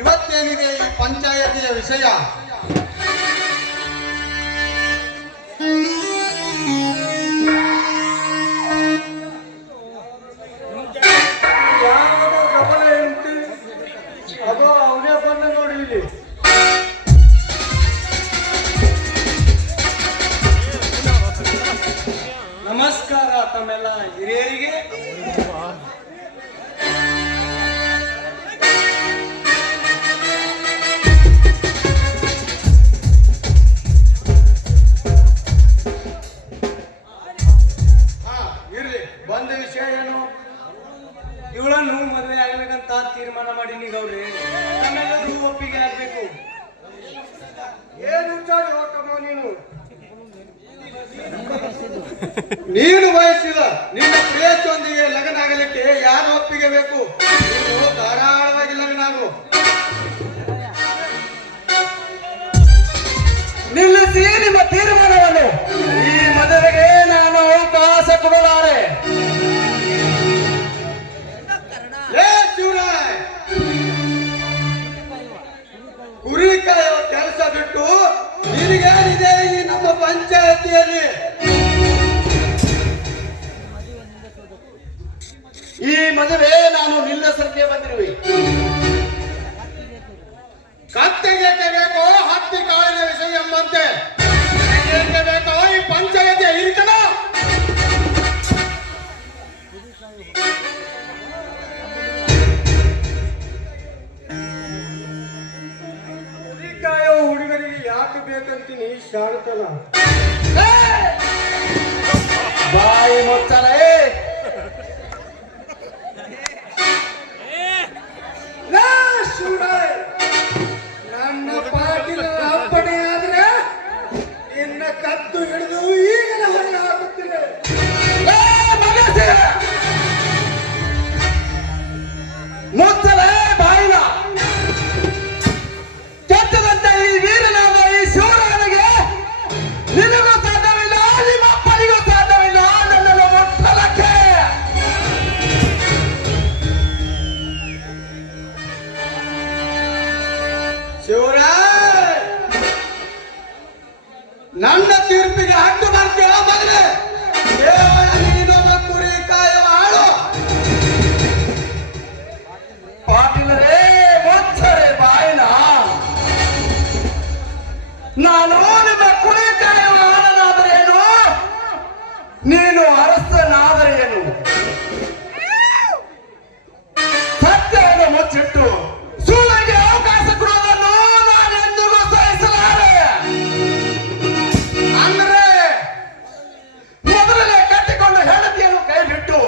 ಇವತ್ತೇನಿದೆ ಈ ಪಂಚಾಯತಿಯ ವಿಷಯ? ನಮಸ್ಕಾರ ತಮ್ಮೆಲ್ಲ ಹಿರಿಯರಿಗೆ. ಇರ್ಲಿ, ಬಂದ ವಿಷಯ ಏನು? ಇವಳನ್ನು ಮದುವೆ ಆಗ್ಬೇಕಂತ ತೀರ್ಮಾನ ಮಾಡೀನಿ ಗೌಡ್ರಿ. ನಮ್ಮೆಲ್ಲರೂ ಒಪ್ಪಿಗೆ ಆಗ್ಬೇಕು. ಏನು ವಿಚಾರ ಹೋಗಮ್ಮ ನೀನು? ನೀನು ಬಯಸಿದ ನಿನ್ನ ಪ್ರೇಯಸಿಯೊಂದಿಗೆ ಲಗ್ನ ಆಗಲಿಕ್ಕೆ ಯಾರು ಒಪ್ಪಿಗೆ ಬೇಕು? ನೀನು ಧಾರಾಳವಾಗಿ ಲಗ್ನ ಆಗು. ನಿಲ್ಲಿಸಿ ನಿಮ್ಮ ತೀರ್ಮಾನವನ್ನು. ಈ ಮದುವೆಗೆ ನಾನು ಅವಕಾಶ ಕೊಡಲಾರೆ. ಕುರಿ ಕಾಯುವ ಕೆಲಸ ಬಿಟ್ಟು ನಿನಗೇನಿದೆ ಈ ನಮ್ಮ ಪಂಚಾಯತಿಯಲ್ಲಿ? ಈ ಮದುವೆ ನಾನು ನಿಲ್ಲಿಸಲಿಕ್ಕೆ ಬಂದಿರುವೆ. ಕತ್ತೆಗೆ ಬೇಕೋ ಹತ್ತಿ ಕಾಳಿನ ವಿಷಯ ಎಂಬಂತೆ ಏಕೆ ಬೇಕೋ ಈ ಪಂಚಾಯತಿಯ ಹಿರಿತನ? ಕಾಯೋ ಹುಡುಗರಿಗೆ ಯಾಕೆ ಬೇಕಂತೀನಿ ಶಾಣತನ. ಬಾಯಿ ಮುಚ್ಚಲೇ. ನನ್ನ ಪಾಟಿನ ಅಪ್ಪಣೆ ಆದ್ರೆ ನಿನ್ನ ಕತ್ತು ಹಿಡಿದು ಈಗಲೇ ಹೊರಗೆ ಹಾಕುತ್ತೇನೆ. ಮುಚ್ಚಲೇ ಬಾಯಿನ. ಕೆಟ್ಟದಂತ ಈ ವೀರನಾದ ಈ ಶಿವರಾಯನಿಗೆ ನಿನಗೂ ಸಾಧ್ಯವಿಲ್ಲ, ನಿಮ್ಮ ಅಪ್ಪನಿಗೂ ಸಾಧ್ಯವಿಲ್ಲ ನನ್ನನ್ನು ಮುಟ್ಟಲಕ್ಕೆ. ಶಿವರಾಯ್, ನನ್ನ ತೀರ್ಪಿಗೆ ಅಡ್ಡು ಬರ್ತೀಯ ಮಗನೇ? ಕೇವಲ ನೀನೊಬ್ಬ ಕುರಿ ಕಾಯುವ ಆಳು. ಪಾಟೀಲರೇ, ಮುಚ್ಚರೆ ಬಾಯಿನ. ನಾನು ನಿಮ್ಮ ಕುರಿ ಕಾಯುವ ಆಳನಾದರೆ ಏನು, ನೀನು ಅರಸನಾದರೆ ಏನು? ಸತ್ಯವನ್ನು ಮುಚ್ಚಿಟ್ಟು ಸುಳ್ಳಿಗೆ ಅವಕಾಶ ಕೊಡುವುದನ್ನು ನಾನೆಂದಿಗೂ ಸಹಿಸಲಾರೆ. ಅಂದರೆ ಮೊದಲನೇ ಕಟ್ಟಿಕೊಂಡು ಹೆಂಡತಿಯನ್ನು ಕೈ ಬಿಟ್ಟು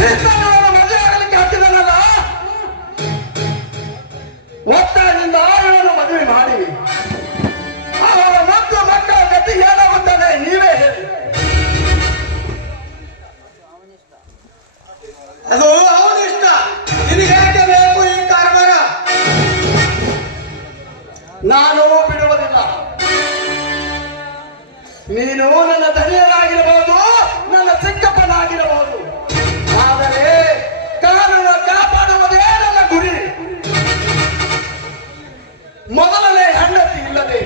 ಚಿತ್ತನವನ್ನು ಮದುವೆ ಆಗಲಿಕ್ಕೆ ಹತ್ತಿದನಲ್ಲ, ಒತ್ತಾಯದಿಂದ ಅವಳನ್ನು ಮದುವೆ ಮಾಡಿ ಅವರ ಮತ್ತು ಮಕ್ಕಳ ಗತಿ ಏನಾಗುತ್ತದೆ ನೀವೇ ಹೇಳಿ. ಅದು ಅವನಿಷ್ಟ. ನಿನಗೇಕೆ ಬೇಕು ಈ ಕಾರ್ಬಾರ? ನಾನು ಬಿಡುವುದಿಲ್ಲ. ನೀನು ನನ್ನ ಧನಿಯರಾಗಿರಬಹುದು, ನನ್ನ ಚಿಕ್ಕಪ್ಪನಾಗಿರಬಹುದು, ಆದರೆ ಕಾನೂನು ಕಾಪಾಡುವುದೇ ನನ್ನ ಗುರಿ. ಮೊದಲನೇ ಹೆಂಡತಿ ಇಲ್ಲದೆ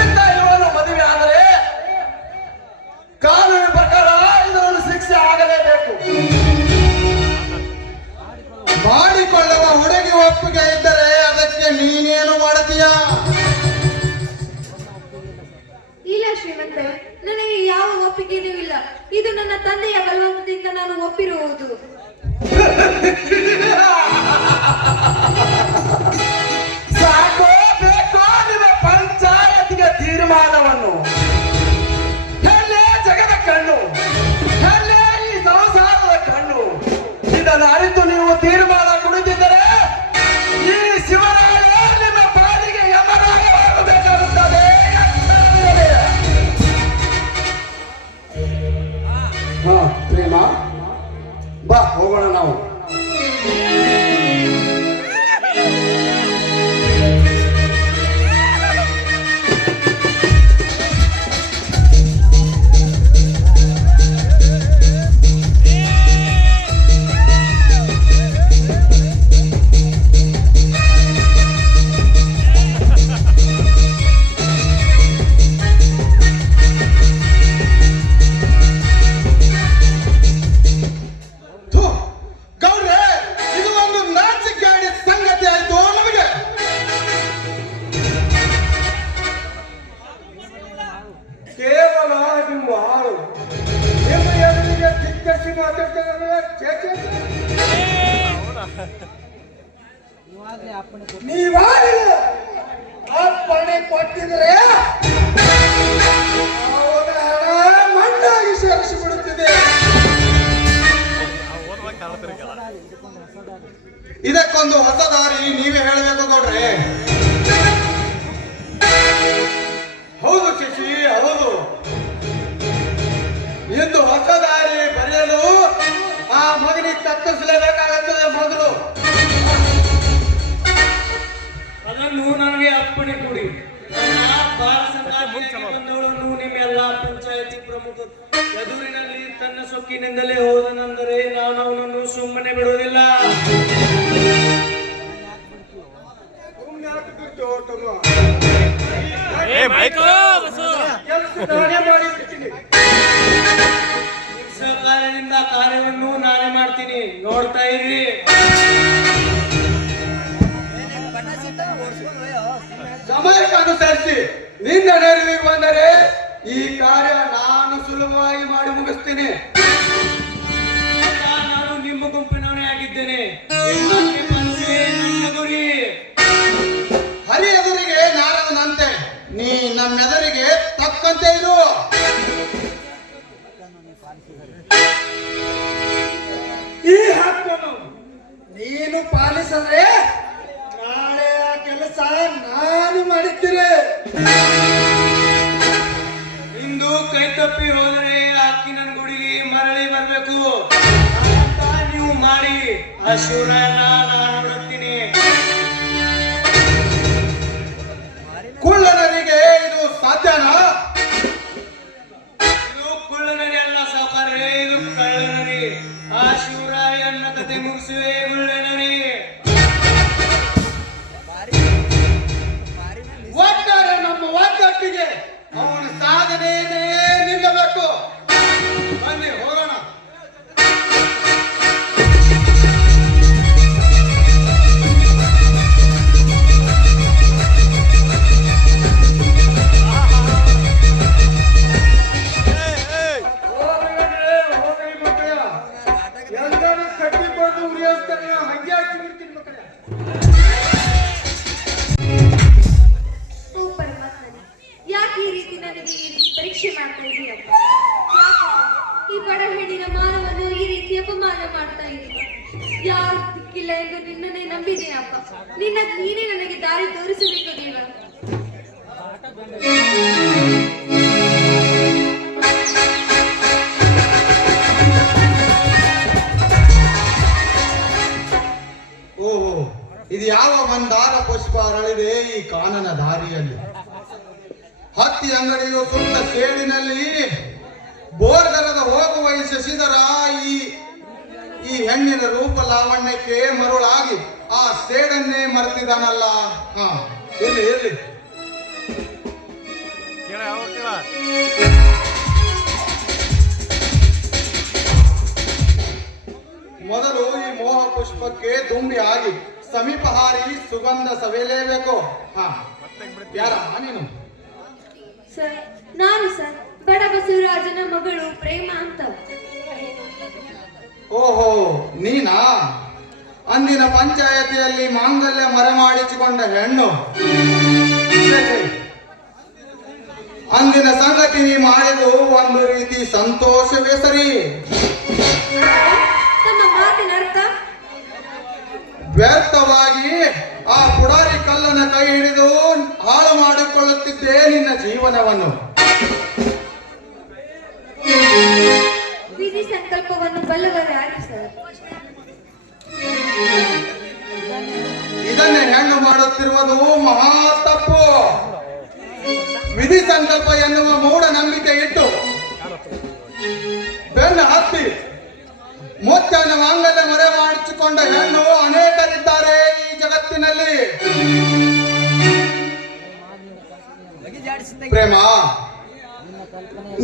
ಇಂಥ ಇವನು ಮದುವೆ ಆದರೆ ಕಾನೂನು ಪ್ರಕಾರ ಇದೊಂದು ಶಿಕ್ಷೆ ಆಗಲೇಬೇಕು. ಮಾಡಿಕೊಳ್ಳುವ ಹುಡುಗಿ ಒಪ್ಪಿಗೆ ಇದ್ದರೆ ಅದಕ್ಕೆ ನೀನೇನು ಮಾಡತೀಯ? ಇಲ್ಲ ಶ್ರೀಮಂತ, ನನಗೆ ಯಾವ ಒಪ್ಪಿಗೆಯೂ ಇಲ್ಲ. ಇದು ನನ್ನ ತಂದೆಯ ಬಲವಂತದಿಂದ ನಾನು ಒಪ್ಪಿರುವುದು. ಸಾಕೋ ಬೇಕೋ ನಿಮ್ಮ ಪಂಚಾಯತಿಗೆ ತೀರ್ಮಾನವನ್ನು. ಎಲ್ಲೇ ಜಗದ ಕಣ್ಣು, ಎಲ್ಲೇ ಈ ಸಂಸಾರದ ಕಣ್ಣು. ಇದನ್ನು ಅರಿತು ನೀವು ತೀರ್ಮಾನ ಕುಡಿದಿದ್ದರೆ ಈ ಶಿವರಾಯ ನಿಮ್ಮ ಪಾಲಿಗೆ ಯಮರಾಯವಾಗಬೇಕಾಗುತ್ತದೆ. ಹಾ ಪ್ರೇಮ, ಬಾ ಹೋಗೋಣ ನಾವು. ನೀವಾಗಲೇ ಅಪ್ಪಣೆ ಕೊಟ್ಟಿದ್ರೆ ಅವನ ಹಣ ಮಣ್ಣಾಗಿ ಸೇರಿಸಿಬಿಡುತ್ತಿದೆ. ಇದಕ್ಕೊಂದು ಹೊಸ ದಾರಿ ನೀವೇ ಹೇಳಬೇಕು ಗೌಡ್ರೆ. ಹೌದು ಶಶಿ, ಹೌದು. ಇಂದು ಹೊಸ ದಾರಿ ಬರೆಯಲು ಆ ಮಗನಿಗೆ ಕತ್ತರಿಸಲೇಬೇಕಾಗುತ್ತದೆ ಮೊದಲು. ಅದನ್ನು ನನಗೆ ಅಪ್ಪಣೆ ಕೊಡಿ. ಬಂದವಳನ್ನು ನಿಮ್ಮೆಲ್ಲ ಪಂಚಾಯತಿ ಪ್ರಮುಖ ಎದುರಿನಲ್ಲಿ ತನ್ನ ಸೊಕ್ಕಿನಿಂದಲೇ ಹೋದನೆಂದರೆ ನಾನು ಅವನನ್ನು ಸುಮ್ಮನೆ ಬಿಡುವುದಿಲ್ಲ. ಸಹಕಾರದಿಂದ ಕಾರ್ಯವನ್ನು ನಾನೇ ಮಾಡ್ತೀನಿ, ನೋಡ್ತಾ ಇರಿ. ಸಮಯಕ್ಕೆ ಅನುಸರಿಸಿ ನಿನ್ನ ನೆರವಿಗೆ ಬಂದರೆ ಈ ಕಾರ್ಯ ನಾನು ಸುಲಭವಾಗಿ ಮಾಡಿ ಮುಗಿಸ್ತೀನಿ. ನಾನು ನಿಮ್ಮ ಗುಂಪಿನವನೇ ಆಗಿದ್ದೇನೆ. ನನ್ನ ಗುರಿ ಹರಿ ಎದುರಿಗೆ ನಾರದನಂತೆ, ನೀ ನಮ್ಮೆದರಿಗೆ ತಕ್ಕಂತೆ ಇರು. ಈ ಹಕ್ಕನ್ನು ನೀನು ಪಾಲಿಸಿದ್ರೆ ನಾಳೆ ಆ ಕೆಲಸ ನಾನು ಮಾಡಿದ್ದೀರಿ. ಇಂದು ಕೈ ತಪ್ಪಿ ಹೋದರೆ ಅಕ್ಕಿ ನನ್ನ ಗುಡಿಗೆ ಮರಳಿ ಬರ್ಬೇಕು ಅಂತ ನೀವು ಮಾಡಿ ಆ ಶಿವರಾಯನ ನಾನು ನೋಡುತ್ತೀನಿ. ಕುಳ್ಳನರಿಗೆ ಇದು ಸಾಧ್ಯನಾ? ಇದು ಕುಳ್ಳನರಿ ಅಲ್ಲ ಸಾವುಕಾರರೇ, ಇದು ಕಳ್ಳನರಿ. ಆ ಶಿವರಾಯನ ಕತೆ ಮುಗಿಸುವೆ ಗುಳ್ಳನರಿ. ಒಟ್ಟಾರೆ ನಮ್ಮ ಒಗ್ಗಟ್ಟಿಗೆ ಅವನ ಸಾಧನೆಯೇ ನಿಲ್ಲಬೇಕು. ಬನ್ನಿ ಹೋಗೋಣ. ಎಲ್ಲರೂ ಕಟ್ಟಿಕೊಂಡು ಉರಿಯೋಸ್ತಾರೆ, ಹಂಗೆ ಹಾಕಿ ಬಿಡ್ತೀನಿ ಮಕ್ಕಳೇ. ಓ ಪರಮಾತ್ಮನೇ, ಯಾಕೆ ಈ ರೀತಿ ನನಗೆ ಈ ರೀತಿ ಪರೀಕ್ಷೆ ಮಾಡ್ತಾ ಇದೀಯಪ್ಪ? ಈ ಬಡ ಹೆಣ್ಣಿನ ಮಾನವನ್ನು ಈ ರೀತಿ ಅಪಮಾನ ಮಾಡ್ತಾ ಇದೀಯ. ಯಾರು ದಿಕ್ಕಿಲ್ಲ ಎಂದು ನಿನ್ನನ್ನೇ ನಂಬಿದ್ದೀನಪ್ಪ. ನೀನೇ ನನಗೆ ದಾರಿ ತೋರಿಸಬೇಕು ದೇವ. ಓಹೋ, ಇದು ಯಾವ ಮಂದಾರ ಪುಷ್ಪ ಅರಳಿದೆ ಈ ಕಾನನ ದಾರಿಯಲ್ಲಿ. ಹತ್ತಿ ಅಂಗಡಿಯು ಸುತ್ತ ಸೇಡಿನಲ್ಲಿ ಬೋರ್ಗರದ ಹೋಗುವ ಈ ಶಶಿಧರ ಈ ಹೆಣ್ಣಿನ ರೂಪ ಲಾವಣ್ಯಕ್ಕೆ ಮರುಳಾಗಿ ಆ ಸೇಡನ್ನೇ ಮರೆತಿದ್ದಾನಲ್ಲ. ಹಾ, ಇರ್ಲಿ. ಮೊದಲು ಈ ಮೋಹ ಪುಷ್ಪಕ್ಕೆ ದುಂಬಿ ಆಗಿ ಸಮೀಪ ಹಾರಿ ಸುಗಂಧ ಸವೆಯಲೇಬೇಕು. ಹಾ, ಯಾರ ನೀನು? ಸರ್, ನಾನು ಸರ್ ಬಡ ಬಸವರಾಜನ ಮಗಳು ಪ್ರೇಮ ಅಂತ. ಓಹೋ, ನೀನಾ? ಅಂದಿನ ಪಂಚಾಯತಿಯಲ್ಲಿ ಮಾಂಗಲ್ಯ ಮರೆಮಾಡಿಸಿಕೊಂಡ ಹೆಣ್ಣು. ಅಂದಿನ ಸಂಗತಿ ನೀ ಮಾಡಿದು ಒಂದು ರೀತಿ ಸಂತೋಷವೇ ಸರಿ. ತಮ್ಮ ಮಾತಿನ ಅರ್ಥ? ವ್ಯರ್ಥವಾಗಿ ಆ ಪುಡಾರಿ ಕಲ್ಲನ ಕೈ ಹಿಡಿದು ಹಾಳು ಮಾಡಿಕೊಳ್ಳುತ್ತಿದ್ದೆ ನಿನ್ನ ಜೀವನವನ್ನು. ವಿಧಿ ಸಂಕಲ್ಪವನ್ನು ಬಲ್ಲವರು ಯಾರು ಸರ್? ಇದನ್ನೇ ಹೆಣ್ಣು ಮಾಡುತ್ತಿರುವುದು ಮಹಾ ತಪ್ಪು. ವಿಧಿ ಸಂಕಲ್ಪ ಎನ್ನುವ ಮೂಢನಂಬಿಕೆ ಇಟ್ಟು ಬೆನ್ನು ಹತ್ತಿ ಮುತ್ತನ ಮಾಂಗಲ್ಯ ಮರೆ ಮಾಡಿಸಿಕೊಂಡ ಹೆಣ್ಣು ಅನೇಕರಿದ್ದಾರೆ ಈ ಜಗತ್ತಿನಲ್ಲಿ. ಪ್ರೇಮ,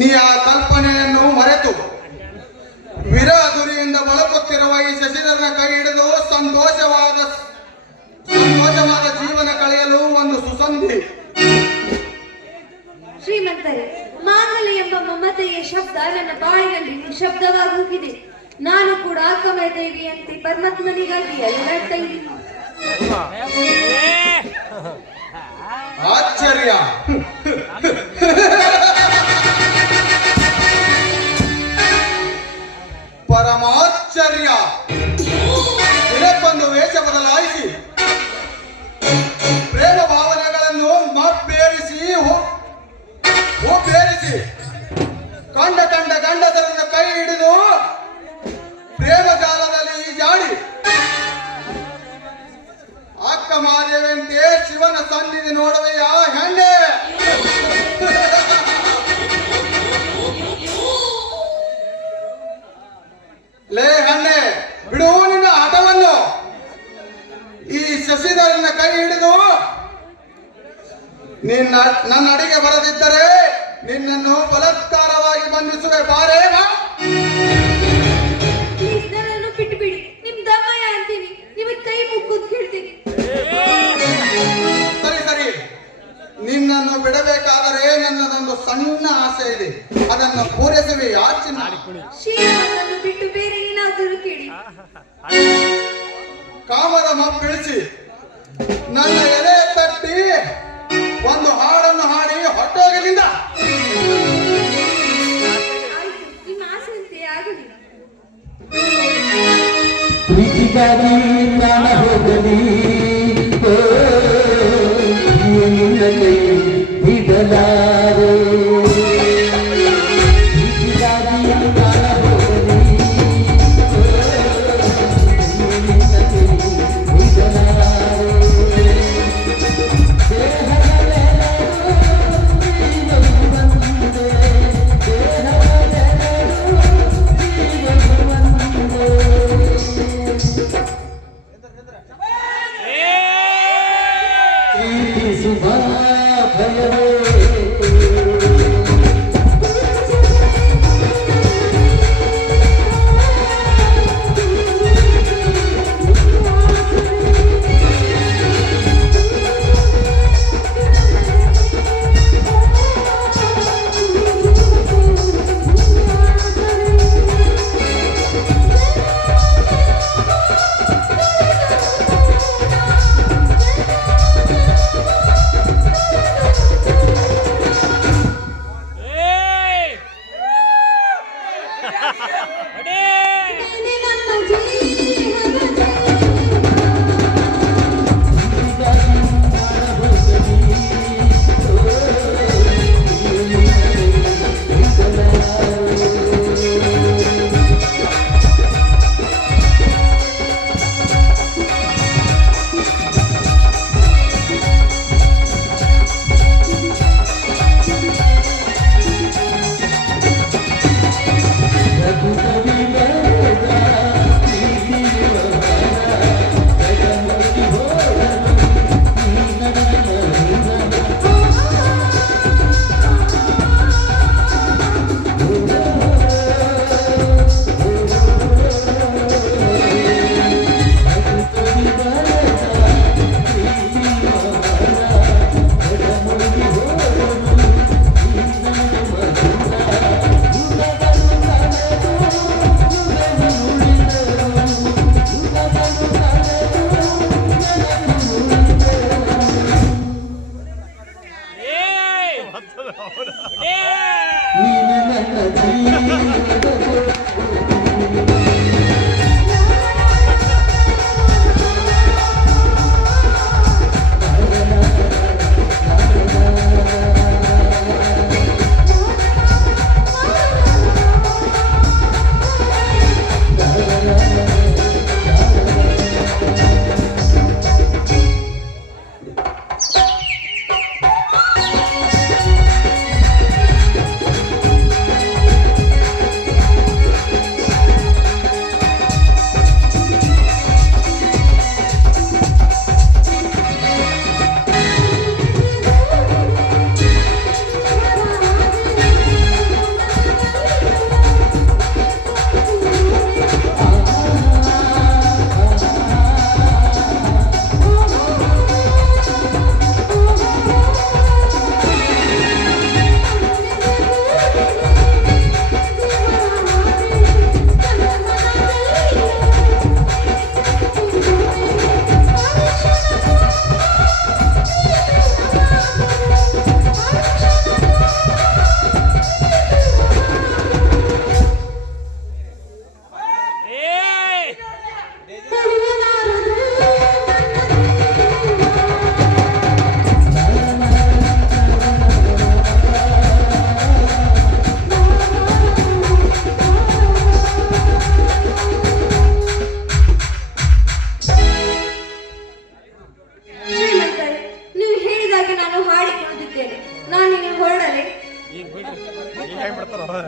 ನೀ ಆ ಕಲ್ಪನೆಯನ್ನು ಮರೆತು ವಿರಹದುರಿಯಿಂದ ಬಳಕುತ್ತಿರುವ ಈ ಶಶಿಧರನ ಕೈ ಹಿಡಿದು ಸಂತೋಷವಾದ ಜೀವನ ಕಳೆಯಲು ಒಂದು ಸುಸಂಧಿ. ಶ್ರೀಮಂತರೇ, ಮಾಂಗಲ್ಯ ಎಂಬ ಮಮತೆಯ ಶಬ್ದ ನನ್ನ ಬಾಯಿನಲ್ಲಿ ಶಬ್ದವಾಗಿ ಹೋಗಿದೆ. ನಾನು ಕೂಡ ಅಕ್ಕಮಯ ದೇವಿಯಂತೆ ಪರಮಾತ್ಮನಿಗಾಗಿ ಅಲ್ಲಾಡ್ತಾ ಇದ್ದೀನಿ. ಆಶ್ಚರ್ಯ. ಪರಮಾಶ್ಚರ್ಯ. ಇದಕ್ಕೊಂದು ವೇಷ ಬದಲಾಯಿಸಿ ಪ್ರೇಮ ಭಾವನೆಗಳನ್ನು ಮಬ್ಬೇರಿಸಿ ಬೇರಿಸಿ ಕಂಡ ಗಂಡಸರನ್ನು ಕೈ ಹಿಡಿದು ಪ್ರೇಮ ಜಾಲದಲ್ಲಿ ಜಾಡಿ ಅಕ್ಕ ಮಾದೇವಂತೆ ಶಿವನ ಸನ್ನಿಧಿ ನೋಡುವೆಯ ಹೆಣ್ಣೆ. ಲೇ ಹಣ್ಣೆ, ಬಿಡು ನಿನ್ನ ಆಟವನ್ನು. ಈ ಶಶಿಧರನ ಕೈ ಹಿಡಿದು ನನ್ನ ಅಡಿಗೆ ಬರದಿದ್ದರೆ ನಿನ್ನನ್ನು ಬಲಾತ್ಕಾರವಾಗಿ ಬಂಧಿಸುವೆ. ಬಾರೇನ ಪ್ಲೀಸ್ ನನ್ನನ್ನು ಬಿಟ್ಬಿಡಿ. ನಿಮ್ ದಮ್ಮಯ್ಯ ಅಂತೀನಿ, ನಿಮಗೆ ಕೈ ಮುಗ್ಗುದ್ ಕೇಳ್ತೀನಿ. ಸರಿ, ನಿನ್ನನ್ನು ಬಿಡಬೇಕಾದರೆ ನನ್ನದೊಂದು ಸಣ್ಣ ಆಸೆ ಇದೆ, ಅದನ್ನು ಪೂರೈಸುವೆ. ಯಾಚಿನ ಶ್ರೀರಾಮನನ್ನು ಬಿಟ್ಟು ಬೇರೆ ಏನಾದರೂ ಕೇಳಿ. ಕಾಮದ ಮಬ್ಬಿಳಿಸಿ ನನ್ನ ಎದೆ ತಟ್ಟಿ ಒಂದು ಹಾಡನ್ನು ಹಾಡಿ ಹೊಟ್ಟೋಗಲಿಂದ. ಆಯ್ತು, ನಿಮ್ಮ ಆಸೆ ಅಂತೆ ಆಗಲಿ. ಪ್ರೀತಿಗಾಗಿ ಪ್ರಾಣ ಹೋಗಲಿ, ನಿನ್ನ ಕೈ ಬಿಡಲಾರೆ. ಪ್ರೀತಿಗಾಗಿ ಪ್ರಾಣ ಹೋಗಲಿ, ನಿನ್ನ ಕೈ ಬಿಡಲಾರೆ.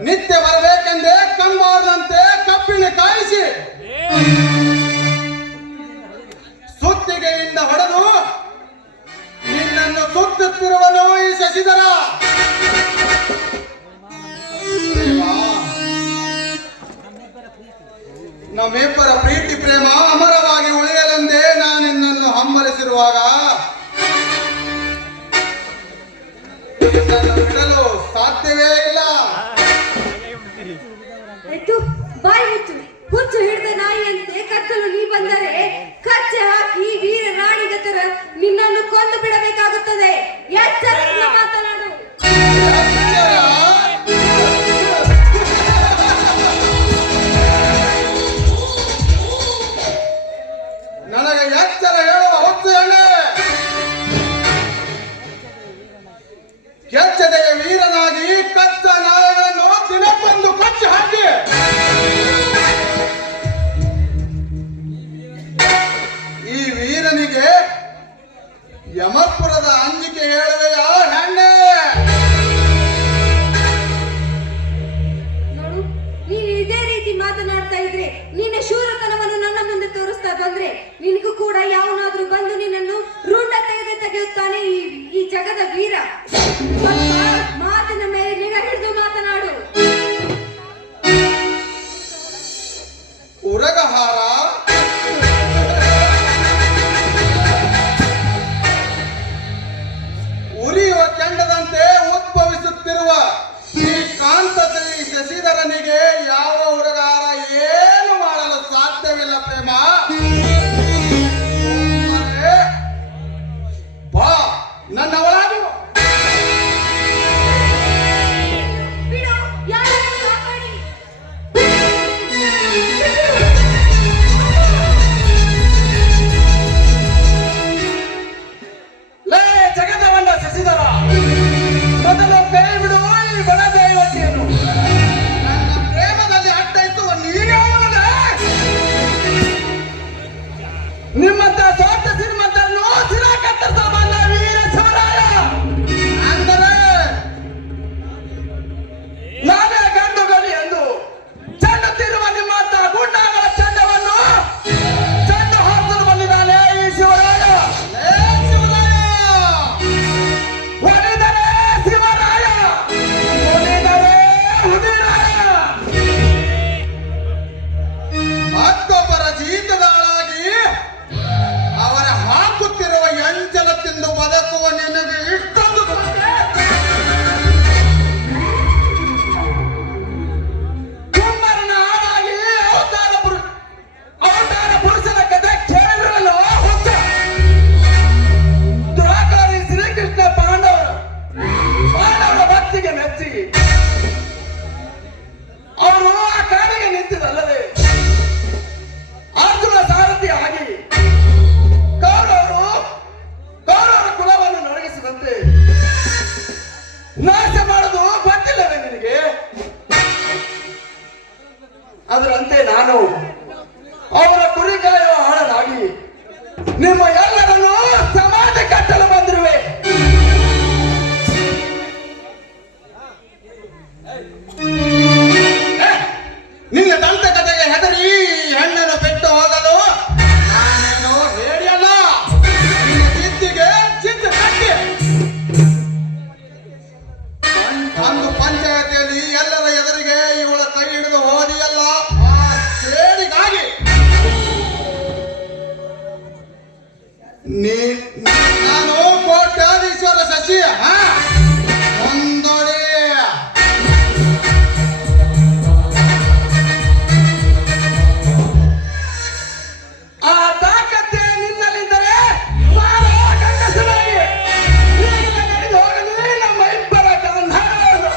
ನಿತ್ಯ ಬರಬೇಕೆಂದೇ ಕಂಬಾದಂತೆ ಕಬ್ಬಿಣ ಕಾಯಿಸಿ ಸುತ್ತಿಗೆಯಿಂದ ಹೊಡೆದು ನಿನ್ನನ್ನು ಸುತ್ತುತ್ತಿರುವನು ಈ ಶಶಿಧರ. ನಮ್ಮಿಬ್ಬರ ಪ್ರೀತಿ ಪ್ರೇಮ ಅಮರವಾಗಿ ಉಳಿಯಲೆಂದೇ ನಾನು ನಿನ್ನನ್ನು ಹಂಬಲಿಸಿರುವಾಗ ನಿನ್ನನ್ನು ಬಿಡಲು ಸಾಧ್ಯವೇ ಇಲ್ಲ. ಆಯ್ತು, ಬಾಯಿ ಮುಚ್ಚು. ಹುಚ್ಚು ಹಿಡಿದ ನಾಯಿಯಂತೆ ಕತ್ತಲು ನೀ ಬಂದರೆ ಕಚ್ಚೆ ಹಾಕಿ ವೀರ ರಾಣಿಗತರ ನಿನ್ನನ್ನು ಕೊಂದು ಬಿಡಬೇಕಾಗುತ್ತದೆ. ಎಚ್ಚರದಿಂದ ಮಾತನಾಡು. ನನಗೆ ಎಚ್ಚರ ಹೇಳುವ ಹೊತ್ತು ಎಣ್ಣೆ. ಕೆಚ್ಚದೆಯ ವೀರನಾಗಿ ಕಚ್ಚ ನಾಳೆಗಳನ್ನು ದಿನಕ್ಕೊಂದು ಕಚ್ಚಿ ಹಾಕಿ ಈ ವೀರನಿಗೆ ಯಮಪುರದ ಅಂಜಿಕೆ ಹೇಳುವೆಯ ಹೆಣ್ಣೆ? ನೋಡು, ನೀನು ಇದೇ ರೀತಿ ಮಾತನಾಡ್ತಾ ಇದ್ರೆ, ನಿನ್ನ ಶೂರತನವನ್ನು ನನ್ನ ಮುಂದೆ ತೋರಿಸ್ತಾ ಬಂದ್ರೆ ನಿನಗೂ ಕೂಡ ಯಾವನಾದ್ರೂ ಬಂದು ನಿನ್ನನ್ನು ರುಂಡ ತೆಗೆಯುತ್ತಾನೆ ಈ ಜಗದ ವೀರ. ಮಾತಿನ ಮೇಲೆ ನಿಗ ಹಿಡಿದು ಮಾತನಾಡು. ಉರಗಹಾರ ಉರಿಯುವ ಕೆಂಡದಂತೆ ಉದ್ಭವಿಸುತ್ತಿರುವ ಈ ಕಾಂತದಲ್ಲಿ ಶಶಿಧರನಿಗೆ ಯಾವ ಉರಗಾರ ಏನು ಮಾಡಲು ಸಾಧ್ಯವಿಲ್ಲ ಪ್ರೇಮ. ಸುಮ್ಮನೆ ಬಾ ನನ್ನವಳಾಗು. ಬಿಡು, ಯಾರನ್ನು ಕಾಪಾಡಿ. ಲೇ ಜಗದವಂಡ ಶಶಿಧರ, ಮೊದಲು ಕೈ ಬಿಡು ಈ ಬಡ ದೈವತೆಯನ್ನು. ನನ್ನ ಪ್ರೇಮದಲ್ಲಿ ಅಡ್ಡಯಿಸುವ ನೀರ್ಯಾವನೇ? ನಿಮ್ಮಂತ ಸೋತ ಶ್ರೀಮಂತರನ್ನು ಸಿರ ಕತ್ತರಿಸಲು ಬಂದ ವೀರ ಶಿವರಾಯ. ಅಂದರೆ ನಾನೇ ಗಂಡು ಗಲಿ ಎಂದು ಚೆಂಡುತ್ತಿರುವ ನಿಮ್ಮಂತ ಗುಂಡಾಗಳ ಚೆಂಡವನ್ನು ಚೆಂಡು ಹಾಕಲು ಬಂದಿದ್ದಾನೆ ಈ ಶಿವರಾಯ. ಒಲಿದರೆ ಶಿವರಾಯ, ಒಲಿದರೆ ಉದಿರಾಯ. ಮತ್ತೊಬ್ಬರ ಜೀತದಾಳಾಗಿ ಅವರ ಹಾಕುತ್ತಿರುವ ಎಂಜಲ ತಿಂದು ಬದುಕುವ ನಿನಗೆ ಇಷ್ಟೊಂದು ಕುಂಬರನ ಆಳಾಗಿ ಅವತಾರ ಪುರುಷನ ಕಥೆ ಕೇಳಿರಲು ಹುಚ್ಚ. ದ್ವಾರಕಾರಿ ಶ್ರೀಕೃಷ್ಣ ಪಾಂಡವರ ಭಕ್ತಿಗೆ ಮೆಚ್ಚಿ ಅವರು ಆ ಕಾಡಿಗೆ ನಿಂತಿದ್ದಲ್ಲದೆ ಅರ್ಜುನ ಸಾರಥಿ ಆಗಿ ಕೌರವರ ಕುಲವನ್ನು ನಡಗಿಸಿದಂತೆ ನಾಶ ಮಾಡುವುದು ಗೊತ್ತಿಲ್ಲವೇ ನಿನಗೆ? ಅದರಂತೆ ನಾನು ಅವರ ಕುರಿ ಕಾಯುವ ಆಳನಾಗಿ ನಿಮ್ಮ ಎಲ್ಲರನ್ನು ಸಮಾಧಿ ಕಟ್ಟಲು ಬಂದಿರುವೆ. ನಿನ್ನ ದಂತ ಕಥೆಗೆ ಹೆದರಿ ಹೆಣ್ಣನ್ನು ಬಿಟ್ಟು ಹೋಗಲು ನಾನೇನು ಹೇಳಿಯಲ್ಲ. ನಿನ್ನ ಚಿತ್ತಿಗೆ ಚಿತ್ತ ಕಟ್ಟಿ ಅಂದು ಪಂಚಾಯತಿಯಲ್ಲಿ ಎಲ್ಲರ ಎದುರಿಗೆ ಇವಳ ಕೈ ಹಿಡಿದು ಹೋದಿಯಲ್ಲ, ಆ ಸೇಡಿಗಾಗಿ ನಾನು ಕೋಟ್ಯಾಧೀಶ್ವರ ಶಶಿ ಒಂದೊಡೆ. ಆ ತಾಕತ್ತೆ ನಿನ್ನಲ್ಲಿದ್ದರೆ ನಾನು ಗಂಡಸನಾಗಿ ಈಗಲೇ ನಡೆದು ಹೋಗಲಿ ನಮ್ಮ ಇಬ್ಬರ ಗಂಧರ್ವರು.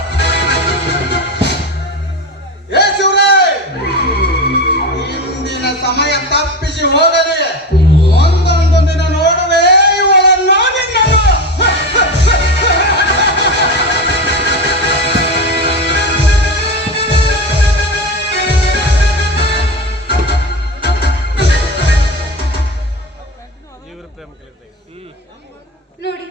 ಏ ಶಿವರಾಯ್, ಇಂದಿನ ಸಮಯ ತಪ್ಪಿಸಿ ಹೋಗಲಿ. ಒಂದೊಂದು ದಿನ ನೋಡುವೆ ಇವಳನ್ನು ನಿನ್ನನ್ನು. ನೋಡಿ,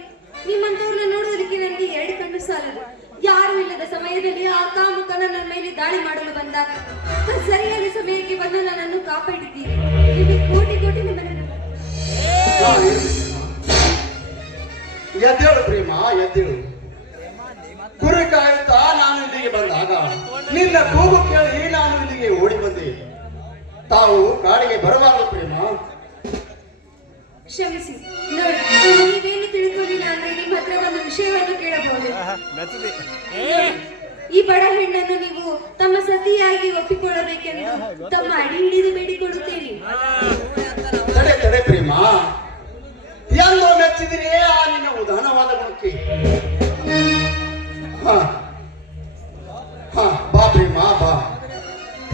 ನಿಮ್ಮಂತವ್ರನ್ನ ನೋಡೋದಕ್ಕೆ ನನಗೆ ಎರಡು ಕಣ್ಣು ಸಾಲದು. ಯಾರು ಇಲ್ಲದ ಸಮಯದಲ್ಲಿ ಆ ಕಾಮುಕ ನನ್ನ ಮೇಲೆ ದಾಳಿ ಮಾಡಲು ಬಂದಾಗ ಸರಿಯಾದ ಸಮಯಕ್ಕೆ ಬಂದು ನನ್ನನ್ನು ಕಾಪಾಡಿದ್ದೀರಿ. ನಿಮಗೆ ಕೋಟಿ ಕೋಟಿ ನಮನಗಳು. ಎದ್ದೇಳು ಪ್ರೇಮ, ಎದ್ದೇಳು. ಕುರಿ ಕಾಯುತ್ತಾ ನಾನು ಇಲ್ಲಿಗೆ ಬಂದಾಗ ನಿನ್ನ ಕೂಗು ಕೇಳಿ ನಾನು ಇಲ್ಲಿಗೆ ಓಡಿ ಬಂದೆ. ತಾವು ಕಾಡಿಗೆ ಬರಬಾರದು ಪ್ರೇಮ. ಕ್ಷಮಿಸಿ. ನೋಡಿ, ನೀವೇನು ತಿಳ್ಕೊಳ್ಳಿಲ್ಲ ಅಂದ್ರೆ ನಿಮ್ಮ ಹತ್ರ ಒಂದು ವಿಷಯವನ್ನು ಕೇಳಬಹುದು. ಈ ಬಡ ಹೆಣ್ಣನ್ನು ನೀವು ತಮ್ಮ ಸತಿಯಾಗಿ ಒಪ್ಪಿಕೊಳ್ಳಬೇಕೆಂದು ತಮ್ಮ ಅಡಿ ಹಿಡಿದು ಬೇಡಿಕೊಳ್ಳುತ್ತೇನೆ. ತಡೆ ತಡೆ ಪ್ರೇಮ, ಎಲ್ಲೋ ಮೆಚ್ಚಿದಿರಿ ಆ ನಿನ್ನ ಉದಾಹರಣವಾದ ಗುಣಕ್ಕೆ. ಬಾ ಪ್ರೇಮ ಬಾ,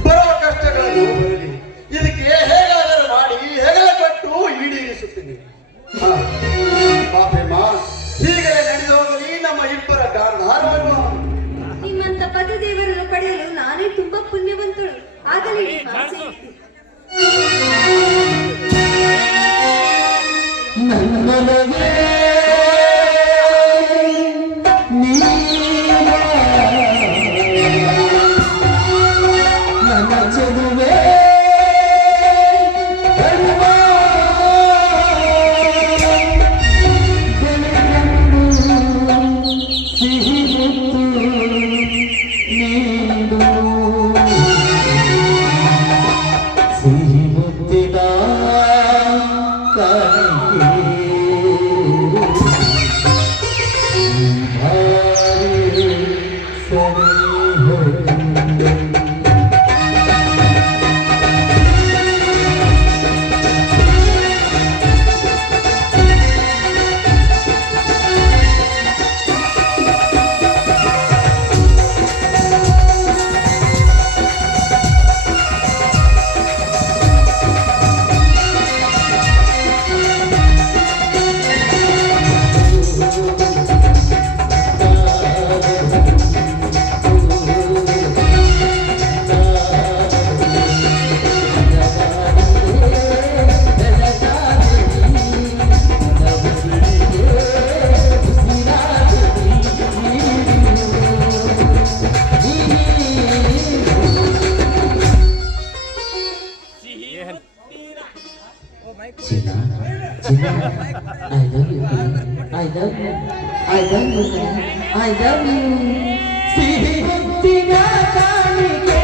ಬರೋ ಕಷ್ಟಗಳನ್ನು ಬರಲಿ. ಇದಕ್ಕೆ ಹೇಗಾದರೂ ಮಾಡಿ ಹೆಗಲ ಕೊಟ್ಟು ಈಡೇರಿಸುತ್ತೀನಿ. ಬಾ ಪ್ರೇಮ, ಹೀಗಲೇ ನಡೆದು ಹೋಗಲಿ ನಮ್ಮ ಇಬ್ಬರ ಗಾಂಧಾರವನ್ನು. ನಿಮ್ಮಂತ ಪತಿದೇವರನ್ನು ಪಡೆಯಲು ನಾನೇ ತುಂಬಾ ಪುಣ್ಯವಂತಳು. ಆಗಲೇ ನಿಮ್ಮ ಆಸೆ ಇತ್ತು. ನನ್ನೊಲವೇ ನೀನ, ನನ್ನ ಚೆಲುವೆ ಬರುವ ಬೆಳಗಂಡು ಸಿಹಿ ಮುತ್ತು ನೀಡು, ಸಿಹಿ ಮುತ್ತಿನ I love you. ಸಿಹಿ ಮುತ್ತಿನ ಕಾಣಿಕೆ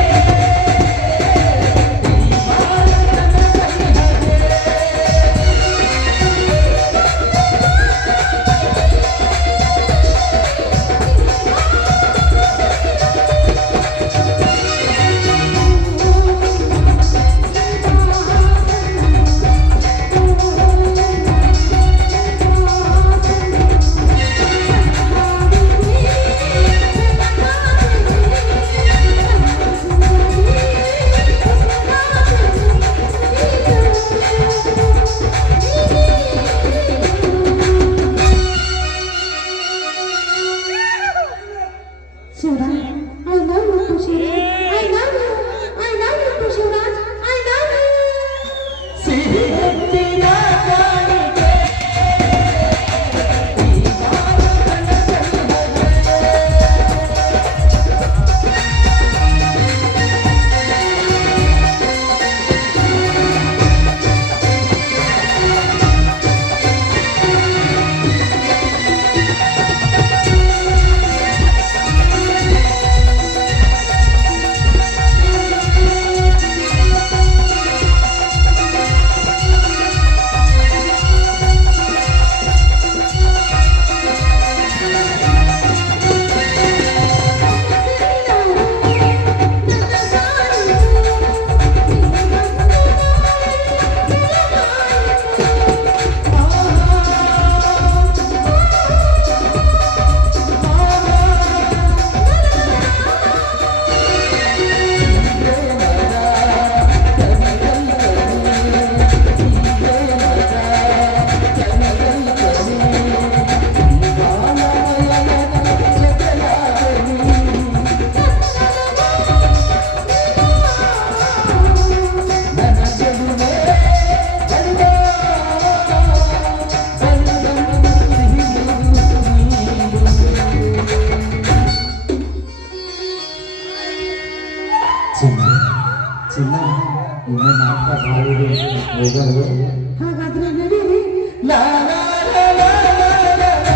ಹಾಗಾದ್ರೆ ನಡೀರಿ. ಲಾ ಲಾ ಲಾ ಲಾ ಲಾ ಲಾ ಲಾ.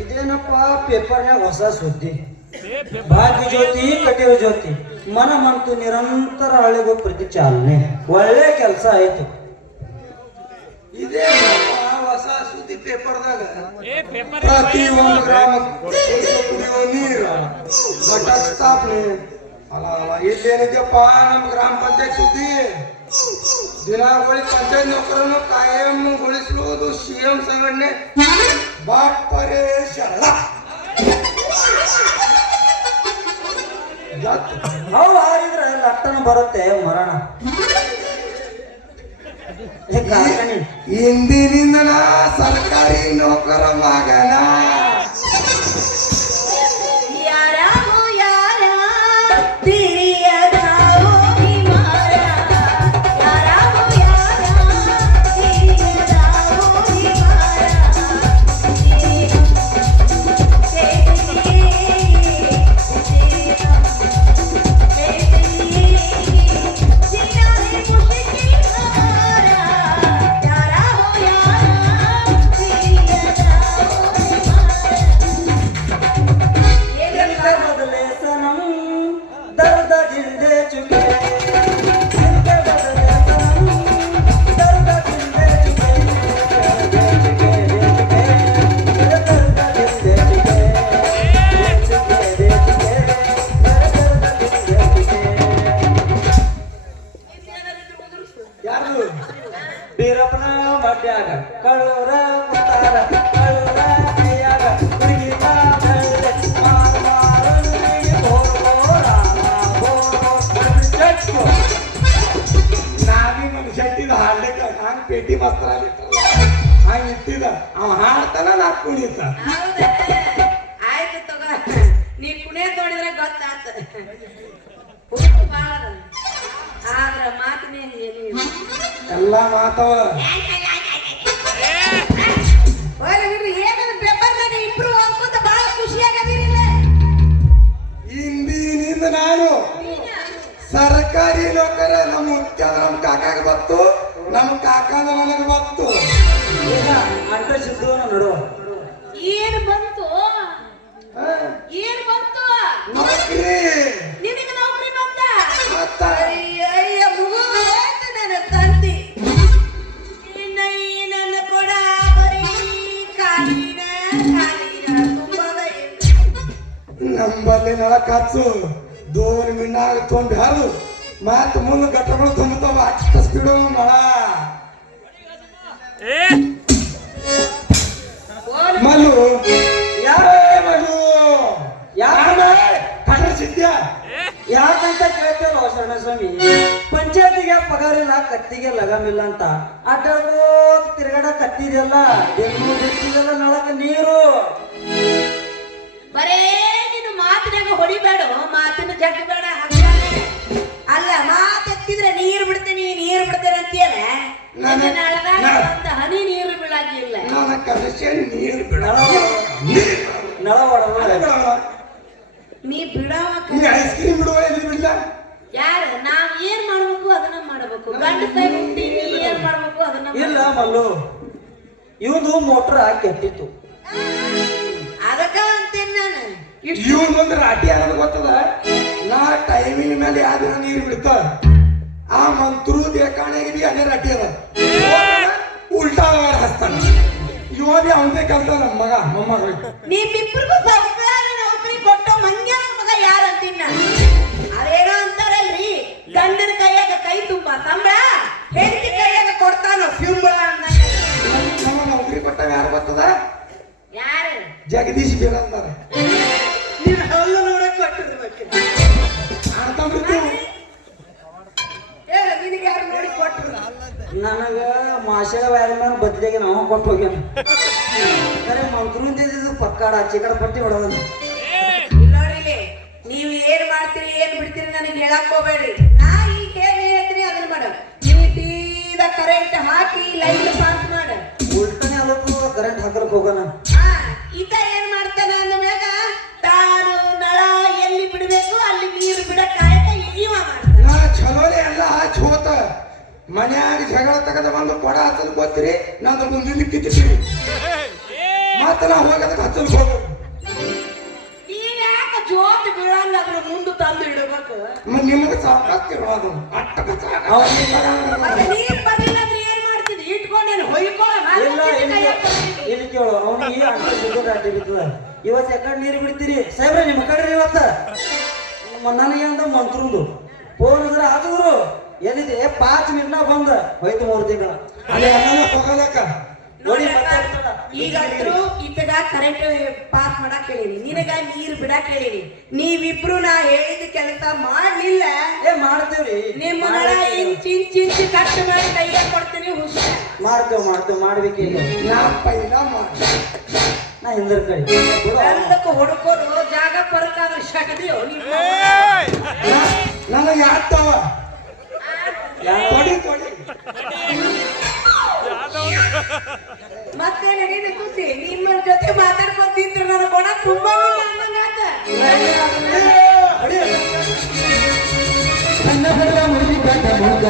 ಇದೇನಪ್ಪ ಪೇಪರ್ನಾಗ ಹೊಸ ಸುದ್ದಿ. ಭಾಗ್ಯ ಜ್ಯೋತಿ ಕಟಿವ ಜ್ಯೋತಿ ಮನ ಮಂತು ನಿರಂತರ ಹಳ್ಳಿಗೂ ಪ್ರತಿ ಚಾಲನೆ. ಒಳ್ಳೆ ಕೆಲಸ ಆಯ್ತು. ಇದೇ ಹೊಸ ಸುದ್ದಿ ಪೇಪರ್ದಾಗ ಪ್ರತಿ ಒಂದು ಗ್ರಾಮಕ್ಕೂ ಕುಡಿಯುವ ನೀರು ಘಟಕ ಸ್ಥಾಪನೆ. ಇಲ್ಲೇನಿದೆಯಪ್ಪ ನಮ್ಮ ಗ್ರಾಮ ಪಂಚಾಯತ್ ಸುದ್ದಿ. ದಿನಗೊಳಿ ಪಂಚಾಯತ್ ನೌಕರನ್ನು ಕಾಯಂಗೊಳಿಸುವುದು ಸಿಎಂ ಸಂಘಟನೆ ಬಾಪರೇಶ. ನಾವು ಹಾರಿದ್ರೆ ಲಟ್ಟಣ ಬರುತ್ತೆ ಮರಣ. ಇಂದಿನಿಂದ ಸರ್ಕಾರಿ ನೌಕರ ಮಗನ. ಬೀರಪ್ಪನ ಬಡ್ಡ್ಯಾಗ ಕಳ್ಳೂರ ಕುತ್ತಾರ ಕಳ್ಳೂರ ಕೈಯಾಗ ಹುಡುಗಿನ ಬೆಳ್ಳೆ ಮಾರುಣಿಗೆ ಬೋರ ನಾವಿ ಮನುಷ್ಯಟ್ಟಿದ ಹಾಡ್ಲಿಕ್ಕ ಹಂಗ ಪೇಟಿ ಮಾತ್ರ ಹಂಗ ಇಟ್ಟಿದ ಅವ ಹಾಡ್ತಾನ ನಾ ಕುಣಿತ. ಆಯ್ತು ತಗೋ, ನೀ ಕುಣಿಯ ನೋಡಿದ್ರೆ ಗೊತ್ತಾತ. ಆದ್ರ ಮಾತಿನ ಏನು ಎಲ್ಲಾ ಮಾತವ. ಪೇಪರ್ನಾಗ ಇಂಪ್ರೂವ್ ಆಗ್ಕೊಂತ ಬಹಳ ಖುಷಿಯಾಗದಿರಿಲ್ಲ. ಇಂದಿನಿಂದ ನಾನು ಸರ್ಕಾರಿ ನೌಕರ. ನಮ್ಮ ಮುತ್ಯಾದ ನಮ್ಮ ಕಾಕಾಗ ಬತ್ತು, ನಮ್ಮ ಕಾಕಾದ ನನಗೆ ಬತ್ತು. ಈಗ ಅಂಟ ಸಿದ್ಧವನ ನಡುವ ಏನು ಬಂತು? ಏನು ಬಂತು? ನೌಕರಿ ನಿನಗೆ ನೌಕರಿ ಬಂತ? ಮತ್ತ ಅಯ್ಯ ಮುಗಿದೋಯ್ತು ನನ್ನ ತಂತಿ. ಇನ್ನ ಈ ನನ್ನ ಕೊಡ ಬರೀ ಕಾಲಿನ ತುಂಬದ ನಂಬಲ್ಲಿ ನಳಕ್ ಹಚ್ಚು 2 ಮಿನಾಗ ತುಂಬಿ ಹರಿದು ಮತ್ತ ಮುಂದೆ ಗಟ್ಟಗಳು ತುಂಬತಾವ. ಅಷ್ಟ ಸ್ಪೀಡು ನಳ ಮಲ್ಲು ಮಲ್ಲು ಸಿದ್ಯ ಯಾಕಂತ ಕೇಳ್ತೇವ ಶರಣಸ್ವಾಮಿ. ಪಂಚಾಯತಿಗೆ ಪಗಾರ ಇಲ್ಲ, ಕತ್ತಿಗೆ ಲಗಾಮಿಲ್ಲ ಅಂತ ಅಡ್ಡಾಡ್ಕೋಕ್ ತಿರ್ಗಾಡ ಕತ್ತಿದೆಲ್ಲ ಬೆನ್ನು ಬಿಟ್ಟಿದೆಲ್ಲ ನಳಕ ನೀರು. ಬರೇ ನೀನು ಮಾತಿನಾಗ ಹೊಡಿಬೇಡ, ಮಾತಿನ ಜಗ್ ಬೇಡ. ಅಲ್ಲ ಮಾತೆತ್ತಿದ್ರೆ ನೀರು ಬಿಡ್ತೀನಿ ನೀರು ಬಿಡ್ತೇನೆ ಅಂತೀಯಲ್ಲ. ಒಂದು ಹನಿ ನೀರು ಬೀಳಾಗಿಲ್ಲ. ನನ್ನ ಕಲಸೆ ನೀರು ಬಿಡ ನಳ ಹೊಡೆದ ನೀ ಬಿಡವ ನೀ ಐಸ್ ಕ್ರೀಮ್ ಬಿಡುವ ಎಲ್ಲಿ ಬಿಡ್ಲ? ಯಾರು ನಾವ್ ಏನ್ ಮಾಡ್ಬೇಕು ಅದನ್ನ ಮಾಡ್ಬೇಕು ಗಂಡ ಕೈ ಹುಟ್ಟಿ ನೀ ಏನ್ ಮಾಡ್ಬೇಕು ಅದನ್ನ ಇಲ್ಲ ಮಾಡ್ಬೇಕು. ಮಲ್ಲು ಇವಂದು ಮೋಟ್ರ್ ಕೆಟ್ಟಿತ್ತು. ಅದಕ್ಕ ಅಂತೇನ್ ನಾನು ಇಷ್ಟು ಇವನೊಂದು ರಾಟಿ ಅನ್ನೋದು ಗೊತ್ತದ ನಾ ಟೈಮಿನ ಮೇಲೆ ಯಾವ್ದು ನೀರು ಬಿಡ್ತ ಆ ಮಂತ್ರು ದೇಕಾಣಿಗೆ ಬಿ ಅದೇ ರಾಟಿ ಅದ ಉಲ್ಟಾ ಹಸ್ತಾನ ಇವ ಬಿ ಅವನದೇ ಕಲ್ತ ನಮ್ಮ ಮಗ ಮೊಮ್ಮಗ ನಿಮ್ಮಿಬ್ರಿಗೂ ಸರ್ಕಾರ ನೌಕರಿ ಕೊಟ್ಟು ಮಂಗ್ಯ ಮಗ ಯಾರು ಅಂತೀನಿ ನಾನು. ಅದೇನೋ ಅಂತಾರಲ್ರಿ ಗಂಡನ ಕೈಯಾಗ ಕೈ ತುಂಬ ಸಂಬಳ ಹೆಂಡತಿ ಕೈಯಾಗ ಕೊಡ್ತಾನೋ ಸಿಂಬಳ ಅಂದಂಗ. ನಮ್ಮ ನೌಕರಿ ಕೊಟ್ಟ ಯಾರು ಗೊತ್ತದ ಯಾರು ಜಗದೀಶ್ ಬೇಡ ಅಂತಾರ ನೀನು ಹಲ್ಲು ನೋಡಕ್ ಕೊಟ್ಟಿರ್ಬೇಕು. ಅರ್ಥಂಬಿಟ್ಟು ನಿನಗೆ ಯಾರು ನೋಡಿ ಕೊಟ್ಟರು ನನಗ ಮಾಷಗ ವ್ಯಾಲ್ಮಾನ್ ಬದ್ಲಿಗೆ ನಾವು ಕೊಟ್ಟು ಹೋಗ್ಯಾನ ಖರೆ ಮಂತ್ರು ಪಕ್ಕಾಡ ಆಚೆ ಕಡೆ ಪಟ್ಟಿ ಹೊಡೋದ. ನೋಡಿಲಿ ನೀವು ಏನ್ ಮಾಡ್ತೀರಿ ಏನ್ ಬಿಡ್ತೀರಿ ನನಗೆ ಹೇಳಕ್ ಹೋಗ್ಬೇಡ್ರಿ. ನಾ ಈಗ ಏನ್ ಹೇಳ್ತೀನಿ ಅದನ್ನ ಮಾಡ. ನೀವು ಸೀದಾ ಕರೆಂಟ್ ಹಾಕಿ ಲೈಟ್ ಪಾಸ್ ಮಾಡ. ಉಲ್ಟನೆ ಅದಕ್ಕೂ ಕರೆಂಟ್ ಹಾಕಕ್ ಹೋಗೋಣ. ಈತ ಏನ್ ಮಾಡ್ತಾನೆ ಅಂದ ಮ್ಯಾಗ ತಾನು ನಳ ಎಲ್ಲಿ ಬಿಡ್ಬೇಕು ಅಲ್ಲಿ ನೀರು ಬಿಡ ಕಾಯಕ ಇವ ಮಾಡ್ತಾನೆ. ನಾ ಚಲೋಲೆ ಎಲ್ಲ ಛೋತ ಮನ್ಯಾಗ ಜಗಳ ತಗದ ಬಂದು ಕೊಡ ಹಚ್ಚಲ್ ಗೊತ್ತಿರಿ ನಾನು ಮುಂದಿನ ಕಿತ್ತೀವಿ ಮತ್ತ ನಾ ಹೋಗದಕ್ಕೆ ಹಚ್ಚಲ್ ಹೋಗ್ಬೇಕು ನೀವ್ ಯಾಕ ಜೋತ್ ಬೀಳಲ್ಲ ಅದ್ರ ಮುಂದೆ ತಂದು ಇಡಬೇಕು. ನಿಮಗೆ ಸಾಕಾಗ್ತಿರೋದು ಮತ್ತೆ ನೀರ್ ಬರ್ಲಿಲ್ಲ ಅಂದ್ರೆ ಏನ್ ಮಾಡ್ತಿದ್ದಿ ಇಟ್ಕೊಂಡೇನು ಹೊಯ್ಕೊಳ್ಳ ಇಲ್ಲಿ ಕೇಳು ಅವನಿಗೆ ಅಂಟ ಸಿಗೋದು ಅಡ್ಡಿ ಬಿದ್ದದ. ಇವತ್ತು ಯಾಕಡೆ ನೀರು ಬಿಡ್ತೀರಿ ಸಾಹೇಬ್ರೆ ನಿಮ್ಮ ಕಡೆ ಇವತ್ತ ನನಗೆ ಅಂತ ಮಂತ್ರುಂದು ಫೋನ್ ಇದ್ರೆ ಆದ್ರು ಎಲ್ಲಿದೆ 5 ಮಿನಿಟ್ನ ಬಂದ ಹೋಯ್ತು 3 ತಿಂಗಳ ಅಲ್ಲಿ ಎಲ್ಲ ಹೋಗಲಕ್ಕ ನೋಡಿ ಈಗಂತರೂ ಇತ್ತಗ ಕರೆಂಟ್ ಪಾಸ್ ಮಾಡಕ್ ಹೇಳಿನಿ ನಿನಗ ನೀರ್ ಬಿಡಕ್ ಹೇಳಿನಿ. ನೀವಿಬ್ರು ನಾ ಹೇಳಿದ ಕೆಲಸ ಮಾಡ್ಲಿಲ್ಲ ಮಾಡ್ತೇವ್ರಿ ನಿಮ್ಮ ನಳ ಇಂಚಿ ಕಟ್ ಮಾಡಿ ಕೈಗೆ ಕೊಡ್ತೀನಿ ಹುಷಾರ್. ಮಾಡ್ತೇವ್ ಮಾಡ್ಬೇಕೀಗ ನಾ ಪೈಲ ಮಾಡಿ ನಾ ಹಿಂದರ್ ಕಡೆ ಎಲ್ಲಕ್ಕೂ ಹುಡುಕೋದು ಜಾಗ ಪರಕಾದ್ರೆ ಶಗದಿಯೋ ನೀವು ನನಗೆ ಯಾತವ ತೊಡಿ ತೊಡಿ ಮತ್ತೆ ನಡೀಲಿ ಕೂತಿ ನಿಮ್ಮ ಜೊತೆ ಮಾತಾಡ್ಕೊಂತಿದ್ರು ನನ್ನ ಕೊಡ ತುಂಬಾ ನನ್ನ ಹರ ಮುಡಿ ಗಂಡ ಮುಗ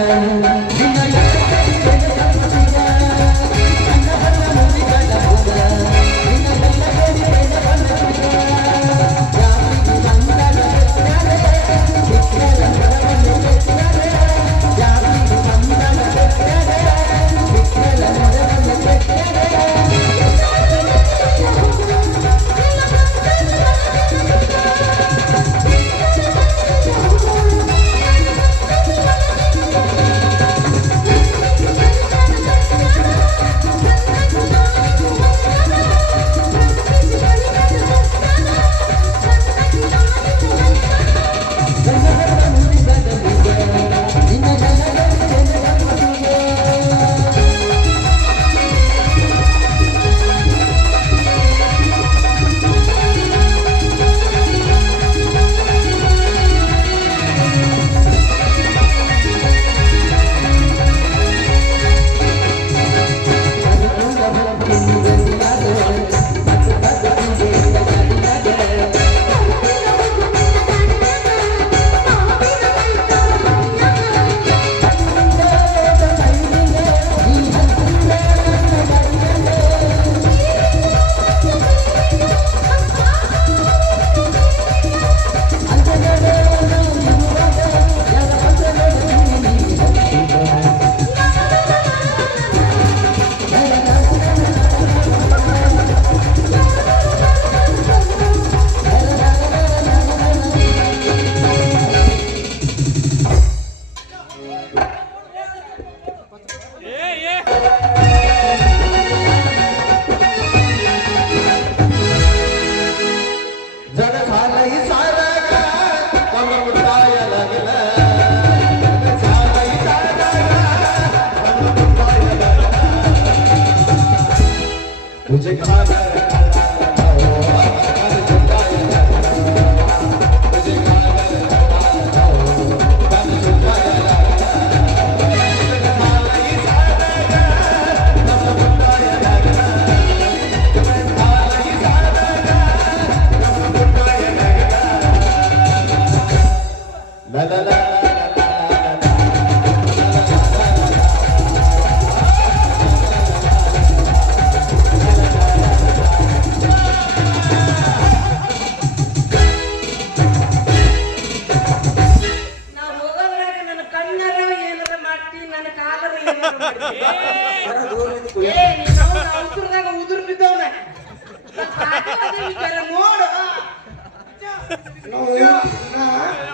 मुझे खाना la la la ಜರ ನೋಡು ನಾವು ನಾ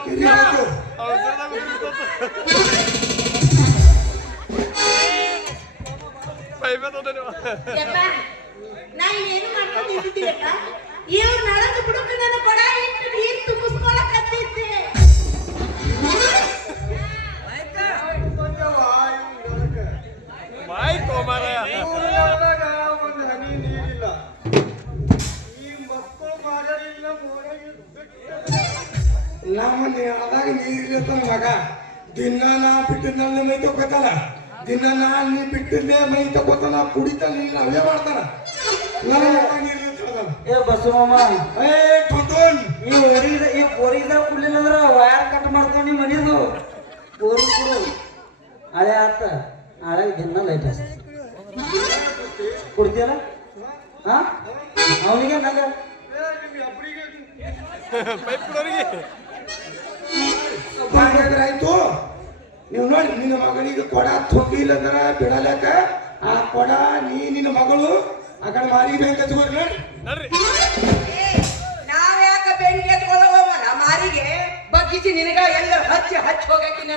ಹಿರಿಯರು. ಯಪ್ಪ, ನಾ ಏನು ಮಾಡ್ಕೊಂಡು ಇದ್ದಿದ್ದೀಯಪ್ಪ ಇವ್ರು ನಡೆದು ಬಿಡುಕ ನನ್ನ ಕೊಡ ಇಟ್ಟು ನೀರು ತುಂಬಿಸ್ಕೊಳಕತ್ತಿದ್ದೆ ಊರೊಳಗ ಒಂದು ಹನಿ ನೀರಿಲ್ಲ. ಈ ಮಕ್ಕಳು ಮಾರಿಲ್ಲ ನಮ್ಮ ನೆಲದಾಗ ನೀರಿಲ್ಲ ಮಗ. ದಿನ ನಾ ಬಿಟ್ಟಿದ್ದಲ್ಲಿ ಮೈ ತಗೋತಾನ, ದಿನ ನಾ ನೀ ಬಿಟ್ಟಿದ್ದೆ ಮೈ ತಗೋತಾನ, ಕುಡಿತ ನೀರು ಅವೇ ಮಾಡ್ತಾನ. ಏ ಬಸ್ಸು ಮಾಮ ಈ ಬೋರಿಗಿದಾಗ ಕುಡ್ಲಿಲ್ಲ ಅಂದ್ರ ವಯರ್ ಕಟ್ ಮಾಡ್ಕೊಂಡು ಮನಿದು ಬೋರಿ ಕುಡು ಹಳೆ ಆತ ಹಳೆ ದಿನ ಲೈಟ್ ಕುಡ್ತೀಯಲ್ಲ ಹಾ ಅವನಿಗೆ ನಂಗ ಆಯ್ತು. ನೀವು ನೋಡಿ ನಿನ್ನ ಮಗಳಿಗೆ ಕೊಡ ತುಂಬಿಲ್ಲ ಅಂದ್ರ ಬಿಡಲಕ್ಕ ಆ ಕೊಡ ನಿನ್ನ ಮಗಳು ಆ ಕಡೆ ಮಾರಿ ಬ್ಯಾಂಕ್ ಹಚ್ಕೋರಿ ನೋಡಿ. ನಾವ್ ಯಾಕ ಬೆಂಕಿ ಎತ್ಕೊಳ್ಳೋವಲ್ಲ ಮಾರಿಗೆ ಬಗ್ಗಿಸಿ ನಿನಗ ಎಲ್ಲ ಹಚ್ಚಿ ಹೋಗಕಿನ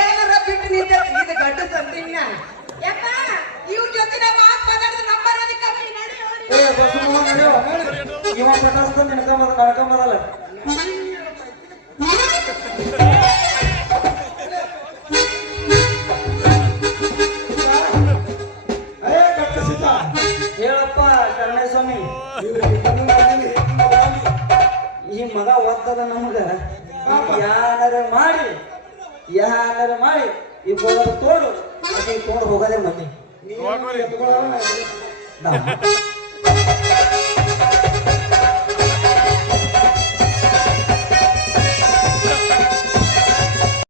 ಏನಾರ ಬಿಟ್ಟು ನಿಂತ ಇದು ಗಡ್ಡ ಸಂತಿನ ಯಪ್ಪ ಇವ್ರ ಜೊತೆ ನಾ ಮಾತು ಮಾತಾಡಿದ್ರೆ ನಂಬರ್ ಅದಕ್ಕೆ ಕಮ್ಮಿ ನಡಿ ಏ ಬಸ್ಸು ಮಾಮ ನಡೆಯೋ ಇವ ಪಟಾಸ್ತ ನಡ್ಕೊಂಬದಲ್ಲ ಹೇಳಪ್ಪ ಶರಣಯ್ಯ ಸ್ವಾಮಿ ಈ ಮಗ ಓದ್ತದ ನಮಗ ಯಾರ ಮಾಡಿ ಈ ಬೋರ್ ತೋಡು ತೋಡು ಹೋಗದೆ ಮನೆ